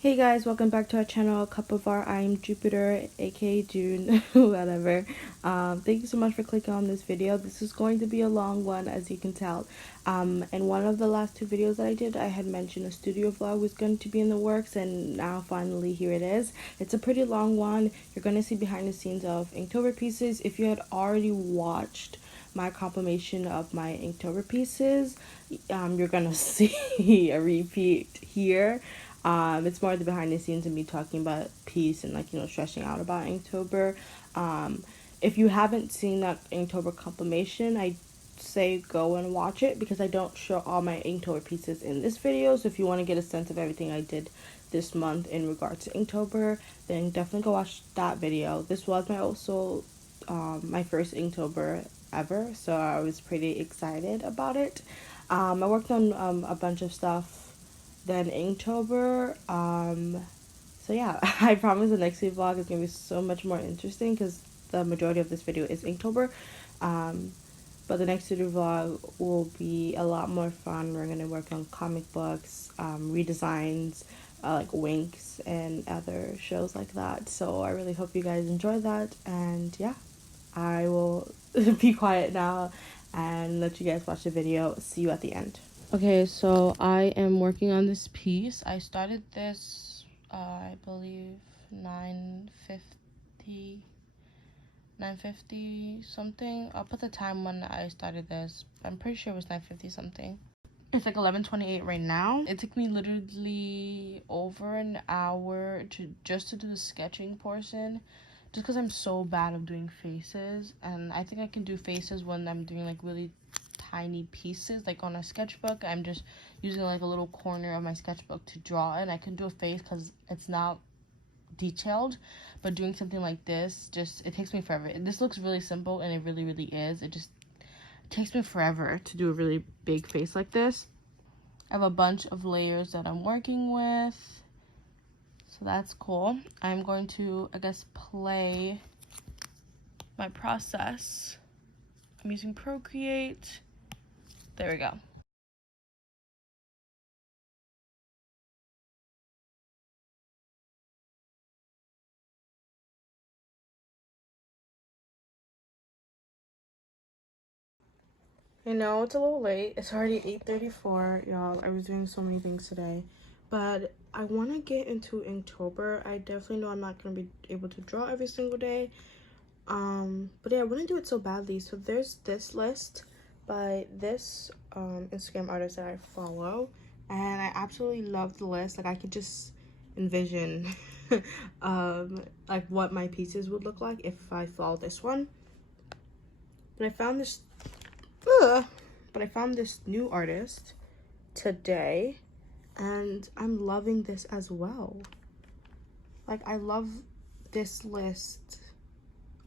Hey guys, welcome back to our channel, Cup of Art. I'm Jupiter, aka June, whatever. Thank you so much for clicking on this video. This is going to be a long one, as you can tell. In one of the last two videos that I did, I had mentioned a studio vlog was going to be in the works, and now finally here it is. It's a pretty long one. You're going to see behind the scenes of Inktober pieces. If you had already watched my compilation of my Inktober pieces, you're gonna see a repeat here. It's more the behind the scenes and me talking about peace and stressing out about Inktober. If you haven't seen that Inktober compilation, I say go and watch it because I don't show all my Inktober pieces in this video. So if you want to get a sense of everything I did this month in regards to Inktober, then definitely go watch that video. This was my first Inktober ever, so I was pretty excited about it. I worked on a bunch of stuff then Inktober. So yeah, I promise the next vlog is gonna be so much more interesting because the majority of this video is Inktober. But the next video vlog will be a lot more fun. We're gonna work on comic books, redesigns, like Winx and other shows like that. So I really hope you guys enjoy that. And yeah, I will be quiet now and let you guys watch the video. See you at the end. Okay, so I am working on this piece. I started this, I believe 9:50 something. I'll put the time when I started this. I'm pretty sure it was 9:50 something. It's like 11:28 right now. It took me literally over an hour to do the sketching portion, just because I'm so bad at doing faces, and I think I can do faces when I'm doing like really tiny pieces. Like on a sketchbook, I'm just using like a little corner of my sketchbook to draw, and I can do a face because it's not detailed. But doing something like this, just it takes me forever. This looks really simple, and it really is. It just takes me forever to do a really big face like this. I have a bunch of layers that I'm working with, so that's cool. I'm going to, I guess, play my process. I'm using Procreate. There we go. I know it's a little late. It's already 8:34, y'all. I was doing so many things today, but I want to get into Inktober. I definitely know I'm not going to be able to draw every single day. But yeah, I want to do it so badly. So there's this list by this Instagram artist that I follow, and I absolutely love the list. Like I could just envision like what my pieces would look like if I followed this one. But I found this new artist today, and I'm loving this as well. Like I love this list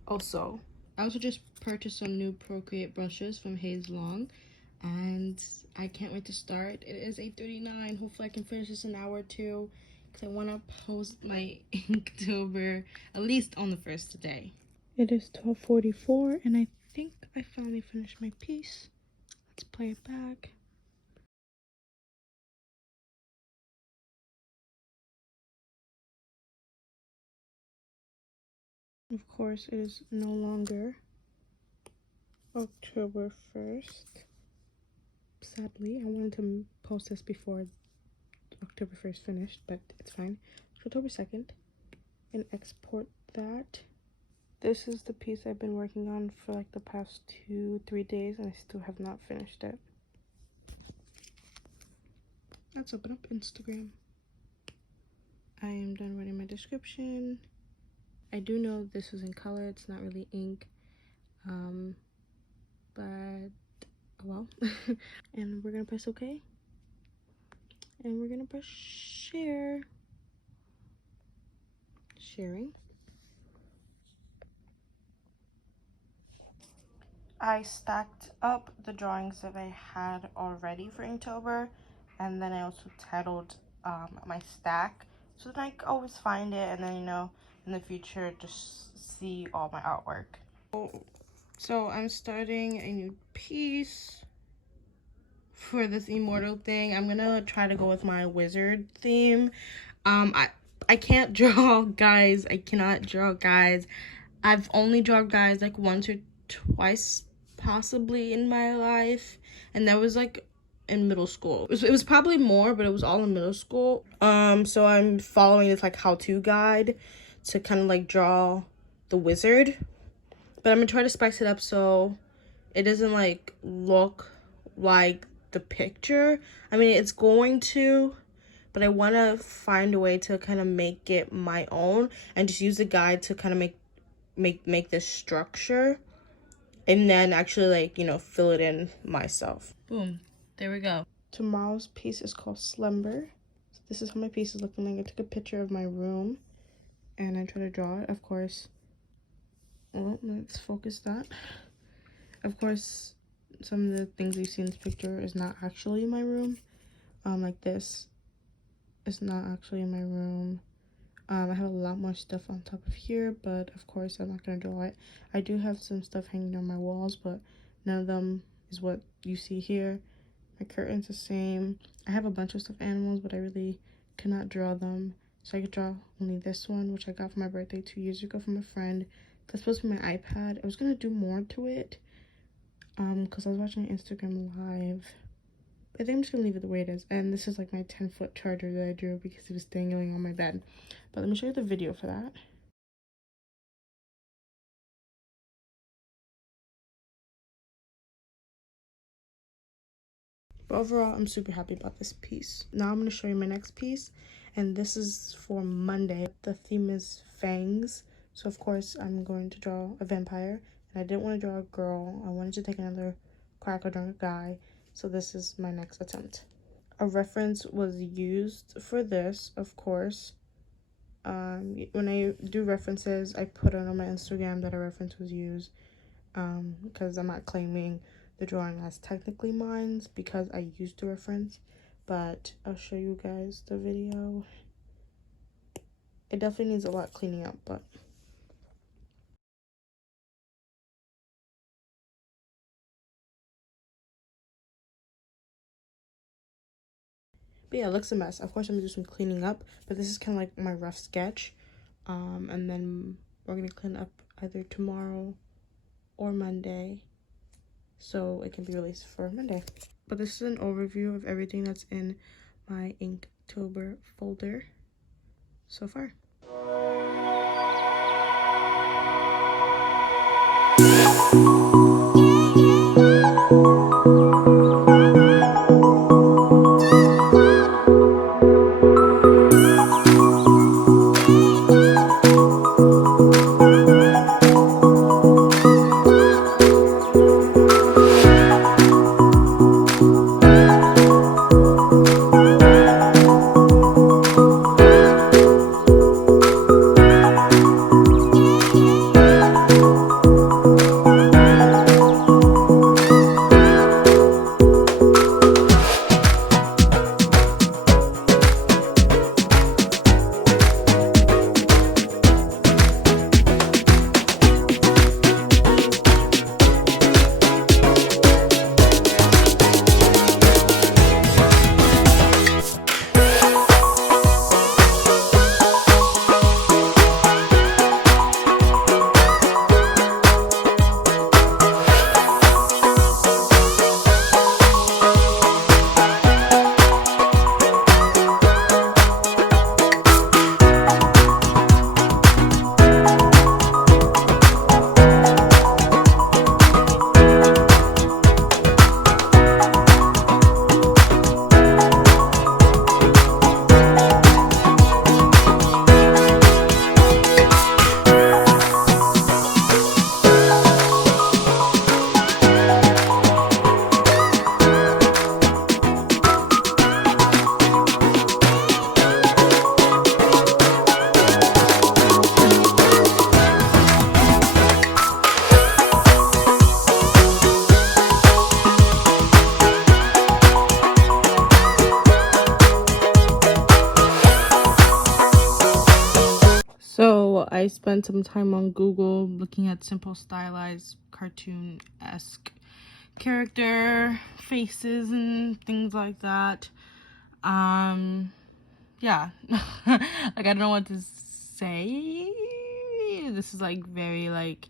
also. I also just purchased some new Procreate brushes from Haze Long, and I can't wait to start. It is 8:39. Hopefully I can finish this in an hour or two, because I want to post my Inktober at least on the first day. It is 12:44, and I think I finally finished my piece. Let's play it back. Of course, it is no longer October 1st. Sadly, I wanted to post this before October 1st finished, but it's fine. It's October 2nd, and export that. This is the piece I've been working on for like the past 2-3 days, and I still have not finished it. Let's open up Instagram. I am done writing my description. I do know this is in color, it's not really ink, but well. And we're gonna press OK, and we're gonna press share. Sharing. I stacked up the drawings that I had already for Inktober, and then I also titled my stack, so then I can always find it, and then in the future just see all my artwork. So I'm starting a new piece for this immortal thing. I'm gonna try to go with my wizard theme. I can't draw guys. I cannot draw guys. I've only drawn guys like once or twice possibly in my life, and that was like in middle school. It was probably more, but it was all in middle school. So I'm following this like how-to guide to kind of like draw the wizard, but I'm gonna try to spice it up so it doesn't like look like the picture. I mean, it's going to, but I want to find a way to kind of make it my own and just use the guide to kind of make this structure, and then actually like, you know, fill it in myself. Boom, there we go. Tomorrow's piece is called Slumber. So this is how my piece is looking like. I took a picture of my room and I tried to draw it. Of course, oh, let's focus that. Of course, some of the things you see in this picture is not actually my room. Like this is not actually in my room. I have a lot more stuff on top of here, but of course I'm not going to draw it. I do have some stuff hanging on my walls, but none of them is what you see here. My curtain's the same. I have a bunch of stuffed animals, but I really cannot draw them. So I could draw only this one, which I got for my birthday 2 years ago from a friend. That's supposed to be my iPad. I was going to do more to it, because I was watching Instagram Live. I think I'm just gonna leave it the way it is. And this is like my 10-foot charger that I drew because it was dangling on my bed. But let me show you the video for that. But overall, I'm super happy about this piece. Now I'm gonna show you my next piece, and this is for Monday. The theme is fangs, so of course I'm going to draw a vampire. And I didn't want to draw a girl. I wanted to take another crack or drunk guy. So this is my next attempt. A reference was used for this, of course. When I do references, I put it on my Instagram that a reference was used, because I'm not claiming the drawing as technically mine because I used the reference. But I'll show you guys the video. It definitely needs a lot cleaning up, but yeah, it looks a mess. Of course I'm gonna do some cleaning up, but this is kind of like my rough sketch. And then we're gonna clean up either tomorrow or Monday, so it can be released for Monday. But this is an overview of everything that's in my Inktober folder so far. So I spent some time on Google looking at simple stylized cartoon-esque character faces and things like that. yeah. Like, I don't know what to say. This is like very like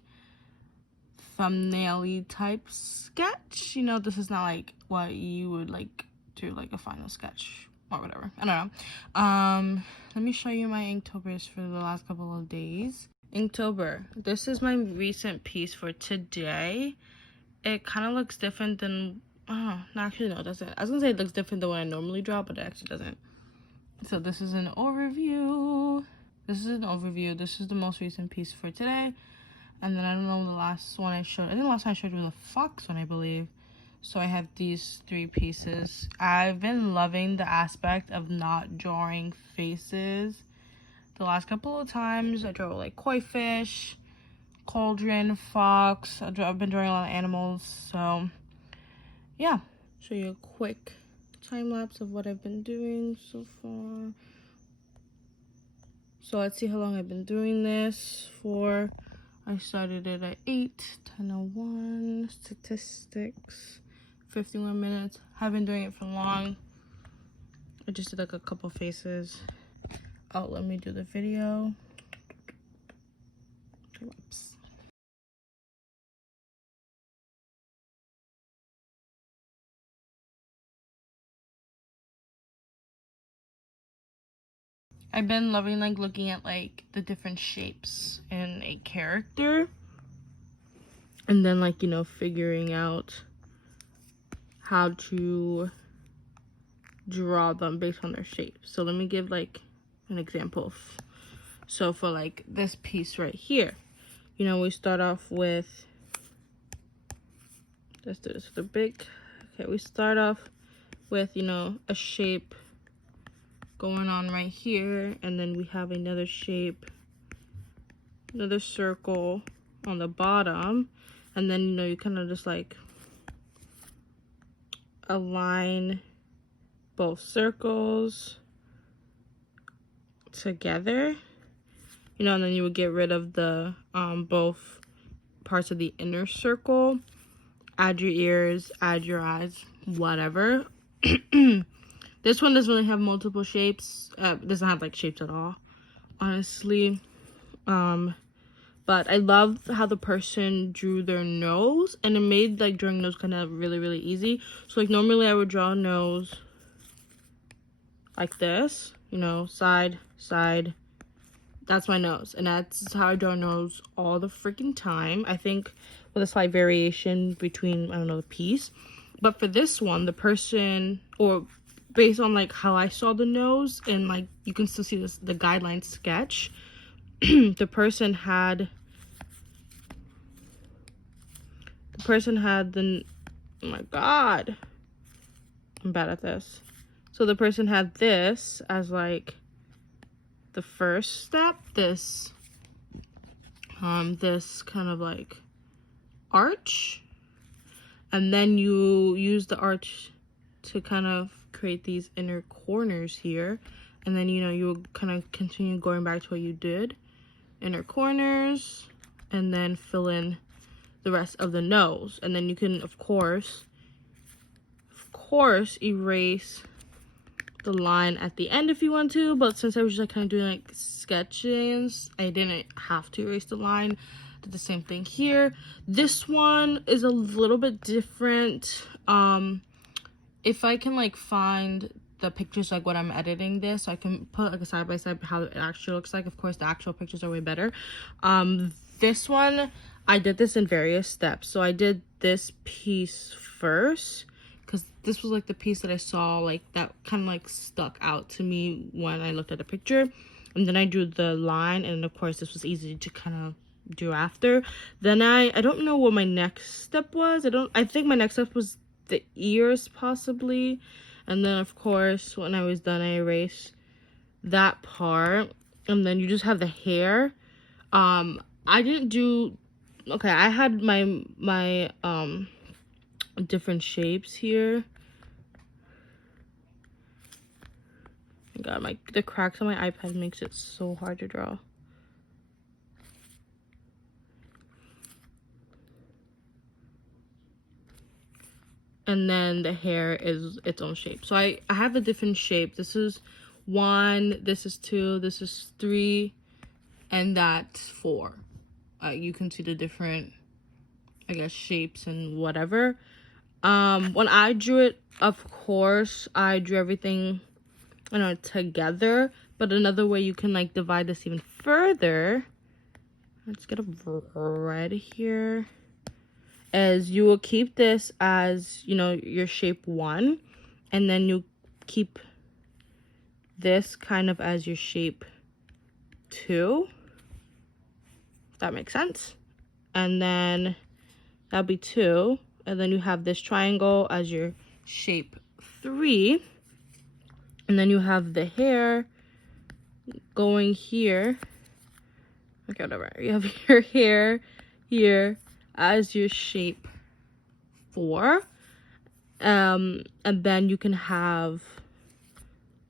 thumbnail-y type sketch. You know, this is not like what you would like do like a final sketch or whatever. I don't know. Let me show you my Inktober's for the last couple of days. Inktober. This is my recent piece for today. It kind of looks different than, oh, no, actually no, it doesn't. I was gonna say it looks different than what I normally draw, but it actually doesn't. So this is an overview. This is the most recent piece for today. And then I don't know the last one I showed. I think the last one I showed was a fox one, I believe. So I have these 3 pieces. I've been loving the aspect of not drawing faces. The last couple of times I drew like koi fish, cauldron, fox. I've been drawing a lot of animals. So yeah, show you a quick time lapse of what I've been doing so far. So let's see how long I've been doing this for. I started it at 8, 10:01, statistics, 51 minutes. Haven't been doing it for long. I just did like a couple faces. Oh, let me do the video. Whoops. I've been loving like looking at like the different shapes in a character. And then like, you know, figuring out how to draw them based on their shape. So let me give like an example. So for like this piece right here, you know, we start off with, let's do this with the big, okay, we start off with, you know, a shape going on right here, and then we have another shape, another circle on the bottom, and then, you know, you kind of just like align both circles together, you know, and then you would get rid of the both parts of the inner circle, add your ears, add your eyes, whatever. This one doesn't really have multiple shapes. It doesn't have like shapes at all, honestly. But I love how the person drew their nose, and it made like drawing nose kind of really easy. So like normally I would draw a nose like this, you know, side, side. That's my nose, and that's how I draw a nose all the freaking time. I think with a slight variation between, I don't know, the piece. But for this one, the person, or based on like how I saw the nose, and like you can still see this, the guideline sketch, the person had the, oh my god, I'm bad at this. So the person had this as like the first step, this kind of like arch, and then you use the arch to kind of create these inner corners here, and then, you know, you will kind of continue going back to what you did, inner corners, and then fill in the rest of the nose. And then you can of course erase the line at the end if you want to, but since I was just like kind of doing like sketches, I didn't have to erase the line. Did the same thing here. This one is a little bit different. If I can like find the pictures like when I'm editing this, so I can put like a side by side how it actually looks like. Of course the actual pictures are way better. This one I did this in various steps. So I did this piece first, because this was like the piece that I saw like that kind of like stuck out to me when I looked at a picture, and then I drew the line, and of course this was easy to kind of do after. Then I don't know what my next step was. I think my next step was the ears possibly, and then of course when I was done I erased that part, and then you just have the hair. I didn't do, okay, I had my different shapes here. Oh god, the cracks on my iPad makes it so hard to draw. And then the hair is its own shape. So I have a different shape. This is 1, this is 2, this is 3, and that's 4. You can see the different, I guess, shapes and whatever. When I drew it, of course, I drew everything, you know, together. But another way you can like divide this even further, let's get a red here, is you will keep this as, you know, your shape 1, and then you keep this kind of as your shape 2, if that makes sense. And then that'll be 2, and then you have this triangle as your shape 3, and then you have the hair going here. Okay, whatever. You have your hair here as your shape 4, and then you can have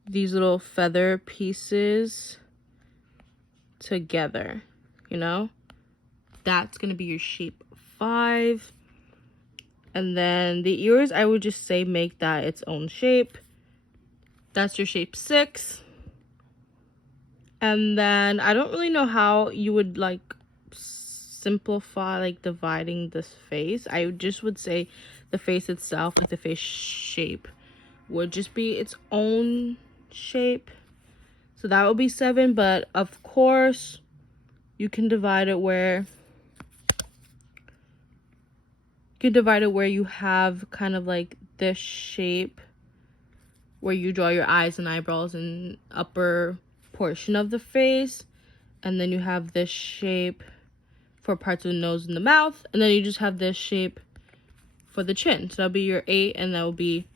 these little feather pieces together, you know. That's gonna be your shape 5. And then the ears, I would just say make that its own shape. That's your shape 6. And then I don't really know how you would like simplify like dividing this face. I just would say the face itself, like the face shape, would just be its own shape. So that would be 7, but of course you can divide it where you have kind of like this shape where you draw your eyes and eyebrows and upper portion of the face, and then you have this shape for parts of the nose and the mouth, and then you just have this shape for the chin. So that'll be your 8, and that will be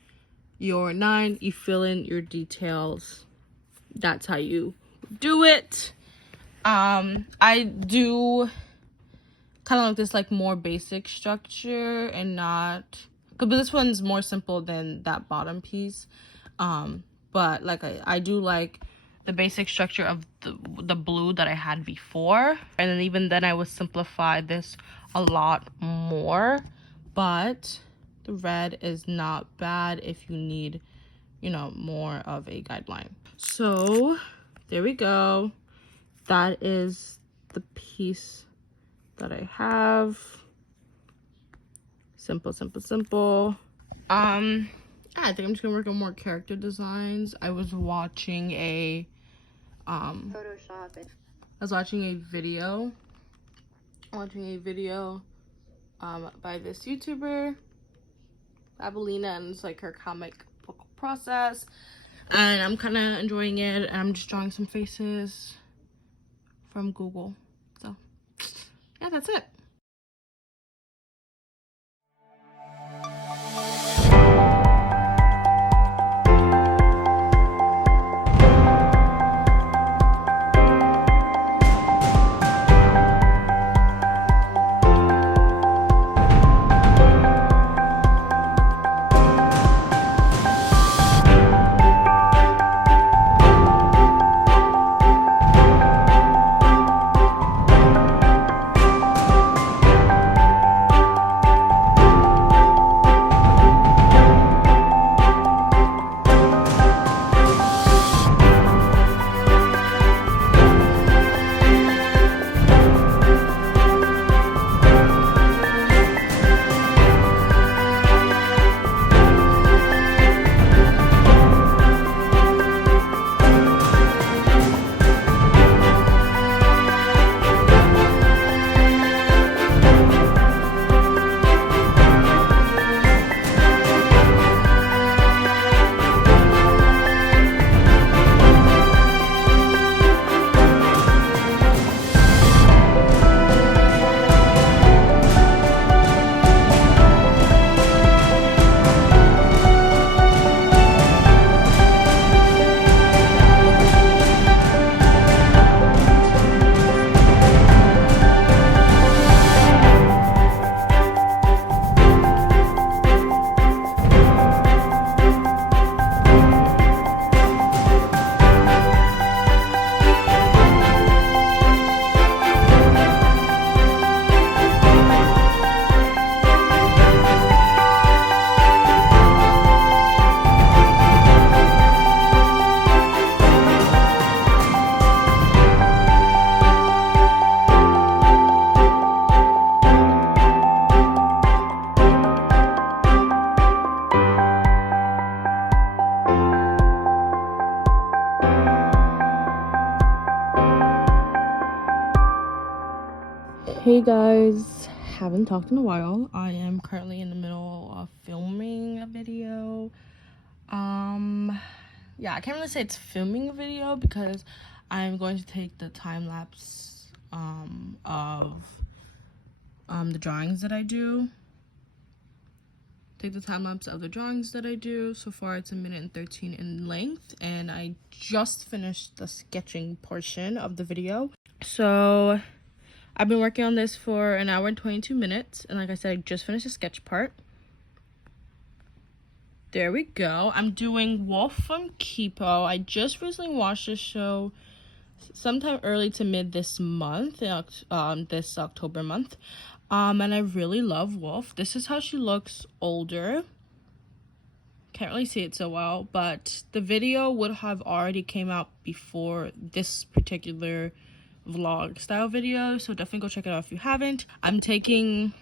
your 9. You fill in your details. That's how you do it. I do kind of like this like more basic structure, and not, but this one's more simple than that bottom piece. But like I do like the basic structure of the blue that I had before, and then even then I would simplify this a lot more. But the red is not bad if you need, you know, more of a guideline. So there we go. That is the piece that I have. Simple. I think I'm just gonna work on more character designs. I was watching a Photoshop. I was watching a video by this YouTuber, Babelina, and it's like her comic book process, and I'm kind of enjoying it, and I'm just drawing some faces from Google. So yeah, that's it. Hey guys, haven't talked in a while. I am currently in the middle of filming a video. Yeah, I can't really say it's filming a video because I'm going to take the time lapse of the drawings that I do. Take the time lapse of the drawings that I do. So far it's 1:13 in length, and I just finished the sketching portion of the video. So I've been working on this for 1 hour and 22 minutes, and like I said, I just finished the sketch part. There we go. I'm doing Wolf from Kipo. I just recently watched this show sometime early to mid this month, this October month. And I really love Wolf. This is how she looks older. Can't really see it so well, but the video would have already came out before this particular vlog style video, so definitely go check it out if you haven't. I'm taking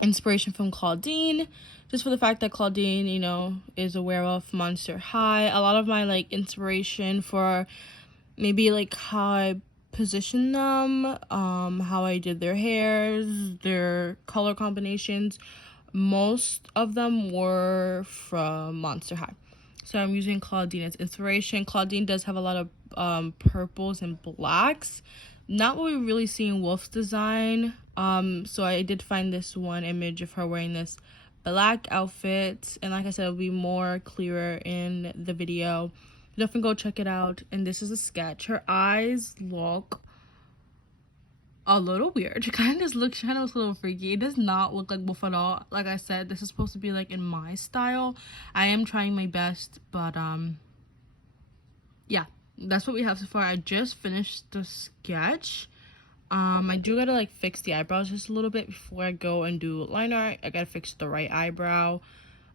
inspiration from Claudine, just for the fact that Claudine, you know, is a werewolf Monster High. A lot of my like inspiration for maybe like how I position them, how I did their hairs, their color combinations, most of them were from Monster High. So I'm using Claudine as inspiration. Claudine does have a lot of purples and blacks, not what we really see in Wolf's design. So I did find this one image of her wearing this black outfit, and like I said, it'll be more clearer in the video. Definitely go check it out. And this is a sketch. Her eyes look a little weird. She kind of looks a little freaky. It does not look like Wolf at all. Like I said, this is supposed to be like in my style. I am trying my best, but yeah, that's what we have so far. I just finished the sketch. I do gotta like fix the eyebrows just a little bit before I go and do line art. I gotta fix the right eyebrow.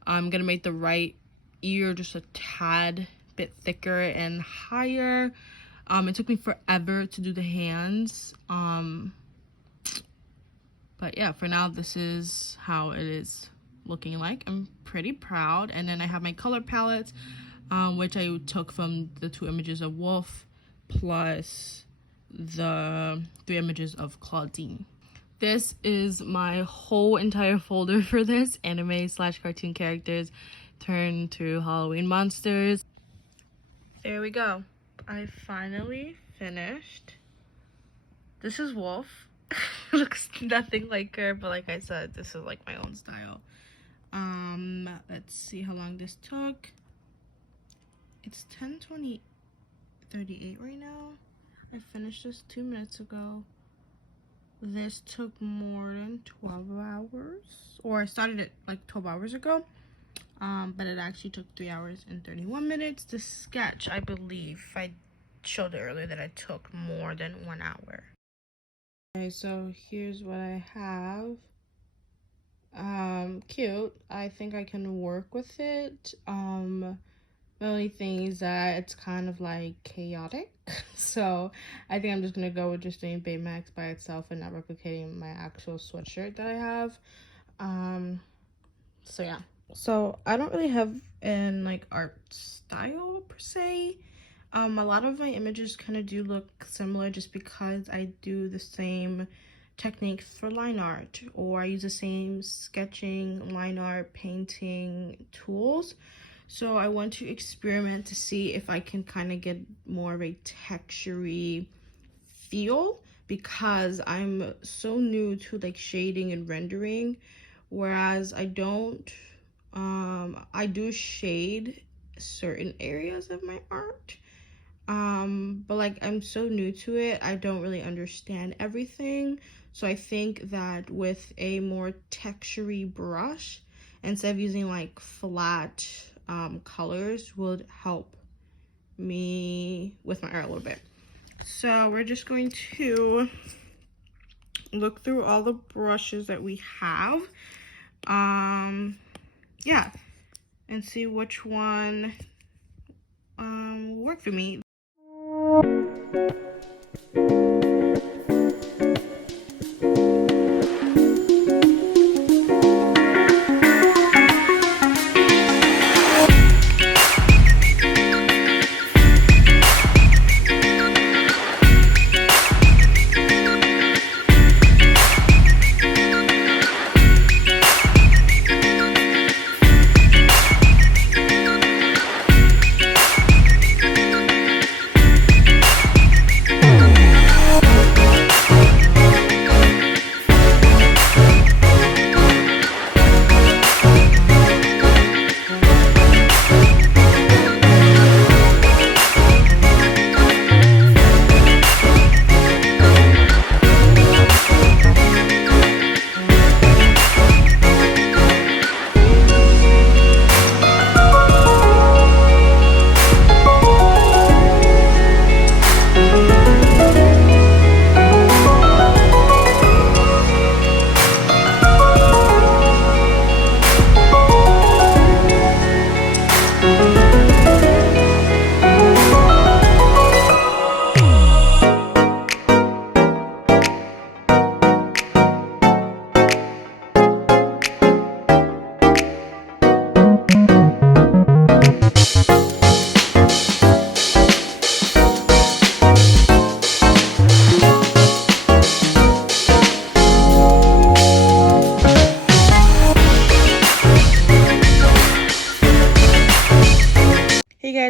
I'm gonna make the right ear just a tad bit thicker and higher. It took me forever to do the hands. But yeah, for now, this is how it is looking like. I'm pretty proud. And then I have my color palette, which I took from the 2 images of Wolf plus the 3 images of Claudine. This is my whole entire folder for this, anime/cartoon characters turned to Halloween monsters. There we go. I finally finished. This is Wolf. Looks nothing like her, but like I said, this is like my own style. Let's see how long this took. It's 10:38 right now. I finished this 2 minutes ago. This took more than 12 hours, or I started it like 12 hours ago. But it actually took 3 hours and 31 minutes. The sketch, I believe I showed it earlier that I took more than 1 hour. Okay, so here's what I have. Cute. I think I can work with it. The only thing is that it's kind of like chaotic. So I think I'm just gonna go with just doing Baymax by itself and not replicating my actual sweatshirt that I have. So yeah. So I don't really have an like art style per se. A lot of my images kind of do look similar just because I do the same techniques for line art, or I use the same sketching, line art, painting tools. So I want to experiment to see if I can kind of get more of a textury feel, because I'm so new to like shading and rendering, whereas I don't I do shade certain areas of my art, but like I'm so new to it, I don't really understand everything. So I think that with a more textury brush, instead of using like flat colors, would help me with my art a little bit. So we're just going to look through all the brushes that we have, yeah, and see which one will work for me.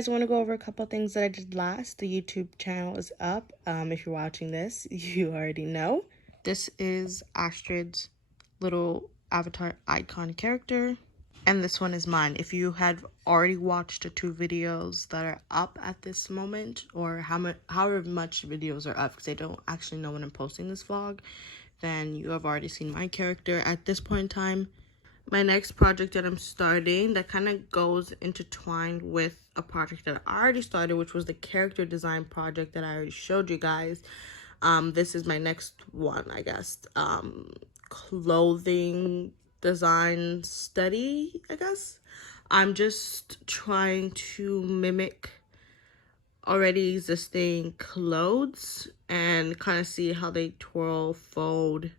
guys, I want to go over a couple things that I did last. The YouTube channel is up. If you're watching this, you already know. This is Astrid's little avatar icon character. And this one is mine. If you had already watched the 2 videos that are up at this moment, or however much videos are up, because I don't actually know when I'm posting this vlog, then you have already seen my character at this point in time. My next project that I'm starting that kind of goes intertwined with a project that I already started, which was the character design project that I already showed you guys. This is my next one, I guess. Clothing design study, I guess. I'm just trying to mimic already existing clothes and kind of see how they twirl, fold,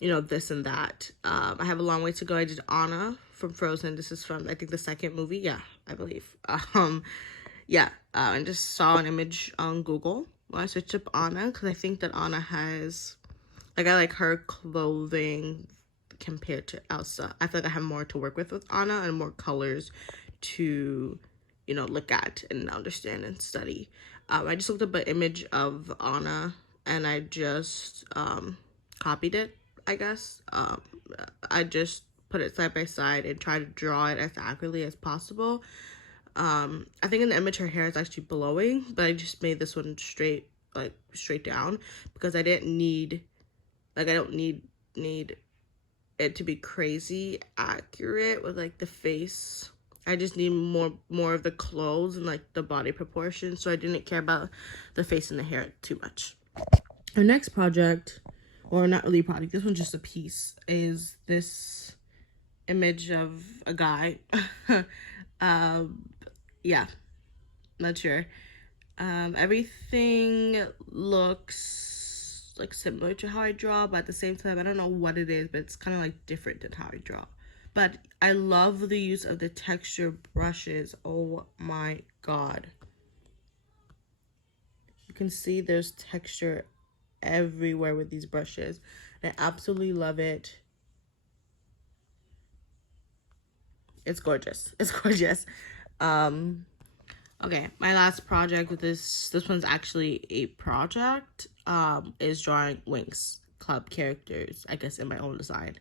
you know, this and that. I have a long way to go. I did Anna from Frozen. This is from, I think, the 2nd movie. Yeah, I believe. Yeah, I just saw an image on Google when I searched up Anna, because I think that Anna has, like, I like her clothing compared to Elsa. I feel like I have more to work with Anna and more colors to, you know, look at and understand and study. I just looked up an image of Anna and I just copied it, I guess. I just put it side by side and try to draw it as accurately as possible. I think in the image her hair is actually blowing, but I just made this one straight, like straight down, because I didn't need, like, I don't need it to be crazy accurate with like the face. I just need more of the clothes and like the body proportion, so I didn't care about the face and the hair too much. Our next project, or not really a project, this one's just a piece, is this image of a guy. Yeah, not sure. Everything looks like similar to how I draw, but at the same time, I don't know what it is, but it's kind of like different than how I draw. But I love the use of the texture brushes. Oh my god. You can see there's texture everywhere with these brushes. I absolutely love it. It's gorgeous. It's gorgeous. Okay, my last project with this one's actually a project, is drawing Winx club characters, I guess, in my own design.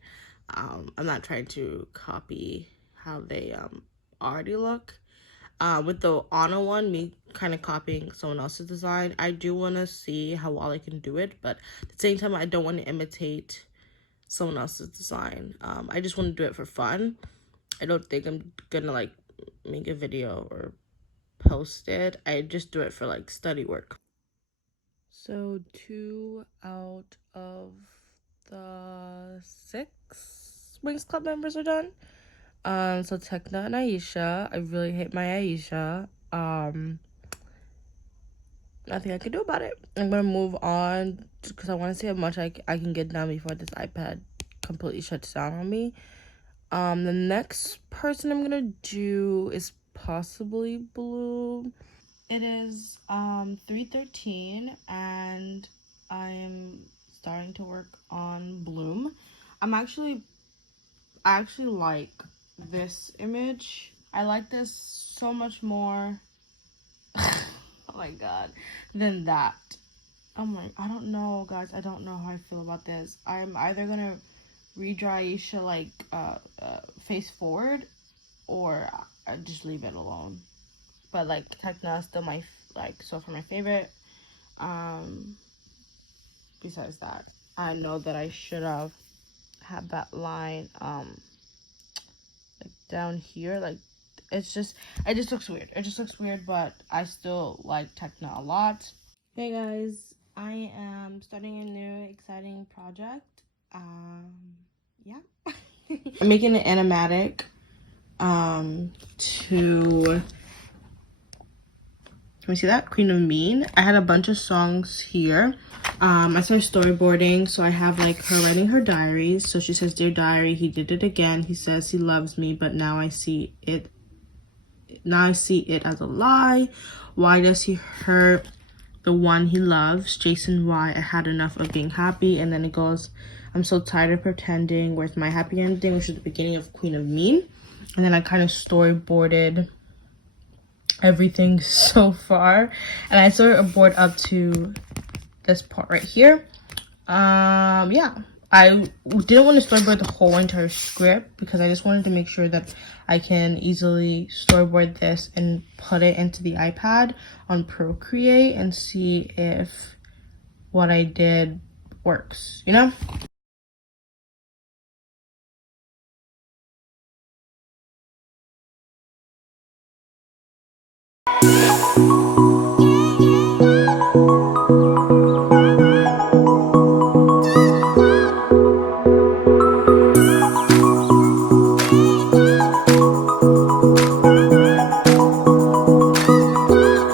I'm not trying to copy how they already look. With the Anna one, me kind of copying someone else's design, I do want to see how well I can do it, but at the same time, I don't want to imitate someone else's design. I just want to do it for fun. I don't think I'm gonna like make a video or post it. I just do it for like study work. So 2 out of the 6 Winx Club members are done. So Tekna and Aisha. I really hate my Aisha. Nothing I can do about it. I'm gonna move on because I want to see how much I can get done before this iPad completely shuts down on me. The next person I'm gonna do is possibly Blue. It is 3:13 and I am starting to work on Bloom. I actually like this image. I like this so much more oh my god, than that. I don't know, guys. I don't know how I feel about this. I'm either gonna redraw Aisha like face forward, or I just leave it alone. But like Tekna is still my so far my favorite. Besides that, I know that I should have had that line like down here. Like it just looks weird. It just looks weird, but I still like Tekna a lot. Hey guys, I am starting a new exciting project. Yeah. I'm making an animatic to, can we see that? Queen of Mean. I had a bunch of songs here. I started storyboarding, so I have like her writing her diaries. So she says, "Dear diary, he did it again. He says he loves me, but now I see it as a lie. Why does he hurt the one he loves? Jason, why? I had enough of being happy." And then it goes, "I'm so tired of pretending. Where's my happy ending?" Which is the beginning of Queen of Mean. And then I kind of storyboarded everything so far, and I storyboard up to this part right here. Yeah, I didn't want to storyboard the whole entire script because I just wanted to make sure that I can easily storyboard this and put it into the iPad on Procreate and see if what I did works, you know?